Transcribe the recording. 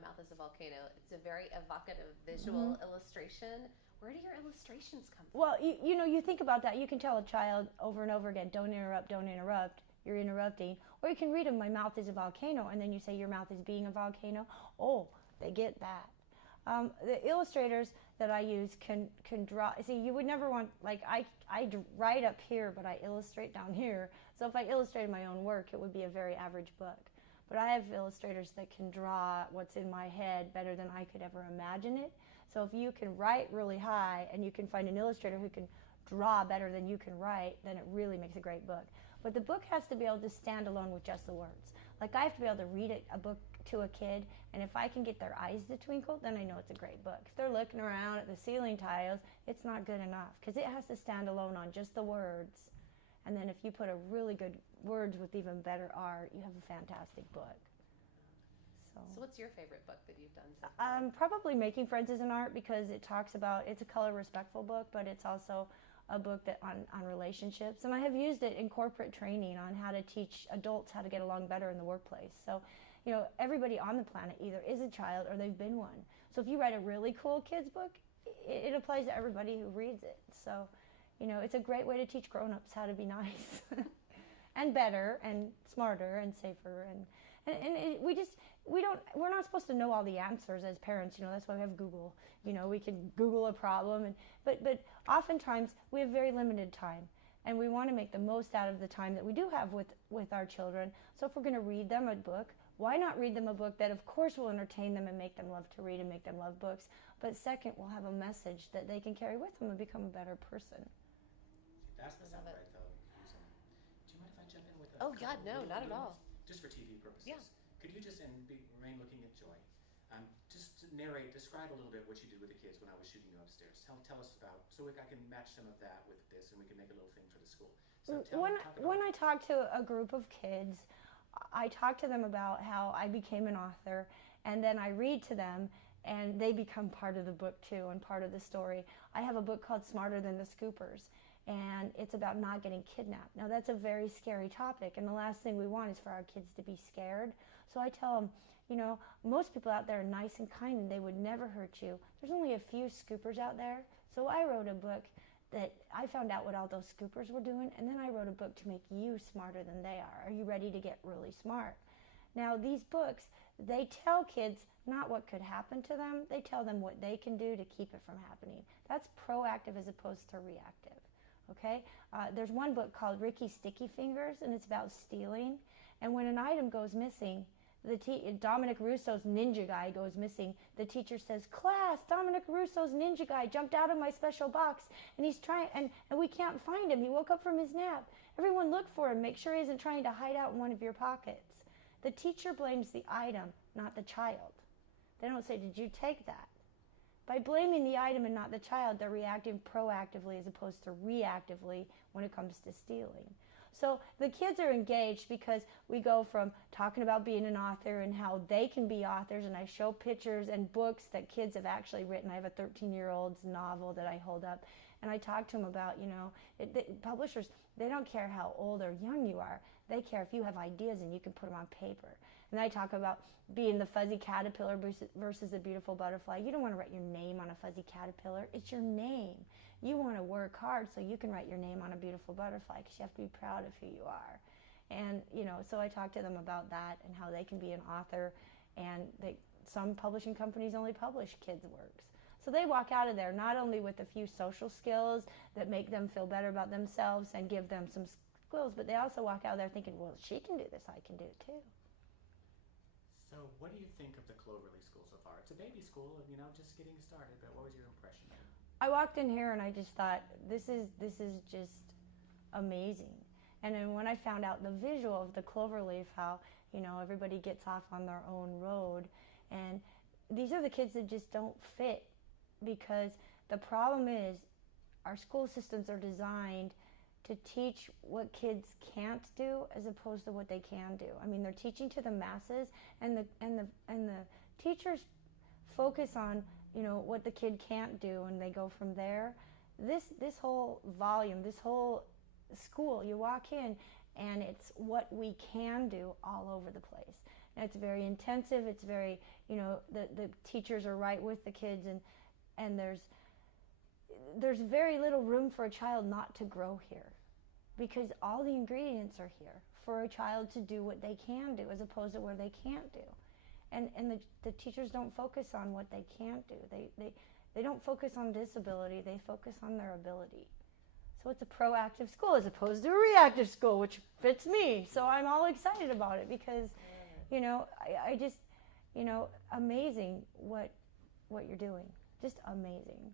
mouth is a volcano. It's a very evocative visual illustration. Where do your illustrations come from? Well, you think about that. You can tell a child over and over again, don't interrupt, don't interrupt. You're interrupting. Or you can read them, my mouth is a volcano, and then you say your mouth is being a volcano. Oh, they get that. The illustrators that I use can draw. See, you would never want, like, I write up here, but I illustrate down here. So if I illustrated my own work, it would be a very average book. But I have illustrators that can draw what's in my head better than I could ever imagine it. So if you can write really high and you can find an illustrator who can draw better than you can write, then it really makes a great book. But the book has to be able to stand alone with just the words. Like, I have to be able to read a book to a kid, and if I can get their eyes to twinkle, then I know it's a great book. If they're looking around at the ceiling tiles, it's not good enough, because it has to stand alone on just the words. And then if you put a really good words with even better art, you have a fantastic book. So what's your favorite book that you've done so far? Probably Making Friends is an Art, because it talks about, it's a color respectful book, but it's also a book that on relationships. And I have used it in corporate training on how to teach adults how to get along better in the workplace. So, everybody on the planet either is a child or they've been one. So if you write a really cool kids book, it applies to everybody who reads it. So, it's a great way to teach grown-ups how to be nice and better and smarter and safer. And we're not supposed to know all the answers as parents. That's why we have Google. We can Google a problem, but oftentimes we have very limited time, and we want to make the most out of the time that we do have with our children. So if we're going to read them a book, why not read them a book that of course will entertain them and make them love to read and make them love books, but second, will have a message that they can carry with them and become a better person. That's the sound right, though. Do you mind if I jump in with Oh, God, no, not at all. Just for TV purposes. Yeah. Could you just remain looking at Joy? Just describe a little bit what you did with the kids when I was shooting you upstairs. Tell us about, so I can match some of that with this, and we can make a little thing for the school. So when I talk to a group of kids, I talk to them about how I became an author, and then I read to them, and they become part of the book too, and part of the story. I have a book called Smarter Than the Scoopers, and it's about not getting kidnapped. Now, that's a very scary topic, and the last thing we want is for our kids to be scared. So I tell them, most people out there are nice and kind, and they would never hurt you. There's only a few scoopers out there. So I wrote a book that I found out what all those scoopers were doing, and then I wrote a book to make you smarter than they are. Are you ready to get really smart? Now, these books, they tell kids not what could happen to them, they tell them what they can do to keep it from happening. That's proactive as opposed to reactive. Okay? There's one book called Ricky's Sticky Fingers, and it's about stealing. And when an item goes missing, Dominic Russo's ninja guy goes missing. The teacher says, "Class, Dominic Russo's ninja guy jumped out of my special box, and he's trying, and we can't find him. He woke up from his nap. Everyone look for him. Make sure he isn't trying to hide out in one of your pockets." The teacher blames the item, not the child. They don't say, "Did you take that?" By blaming the item and not the child, they're reacting proactively as opposed to reactively when it comes to stealing. So the kids are engaged because we go from talking about being an author and how they can be authors, and I show pictures and books that kids have actually written. I have a 13-year-old's novel that I hold up, and I talk to them about, publishers, they don't care how old or young you are. They care if you have ideas and you can put them on paper. And I talk about being the fuzzy caterpillar versus the beautiful butterfly. You don't want to write your name on a fuzzy caterpillar. It's your name. You want to work hard so you can write your name on a beautiful butterfly, because you have to be proud of who you are. And, so I talk to them about that and how they can be an author, and some publishing companies only publish kids' works. So they walk out of there not only with a few social skills that make them feel better about themselves and give them some skills, but they also walk out of there thinking, well, she can do this, I can do it too. So what do you think of the Cloverleaf School so far? It's a baby school, just getting started, but what was your impression? I walked in here and I just thought, this is just amazing. And then when I found out the visual of the Cloverleaf, how, everybody gets off on their own road, and these are the kids that just don't fit, because the problem is our school systems are designed to teach what kids can't do as opposed to what they can do. I mean, they're teaching to the masses, and the teachers focus on, what the kid can't do, and they go from there. This whole volume, this whole school, you walk in and it's what we can do all over the place. And it's very intensive, it's very you know, the teachers are right with the kids, and there's very little room for a child not to grow here, because all the ingredients are here for a child to do what they can do as opposed to what they can't do. And the teachers don't focus on what they can't do. They don't focus on disability, they focus on their ability. So it's a proactive school as opposed to a reactive school, which fits me. So I'm all excited about it because, you know, I just, you know, amazing what you're doing. Just amazing.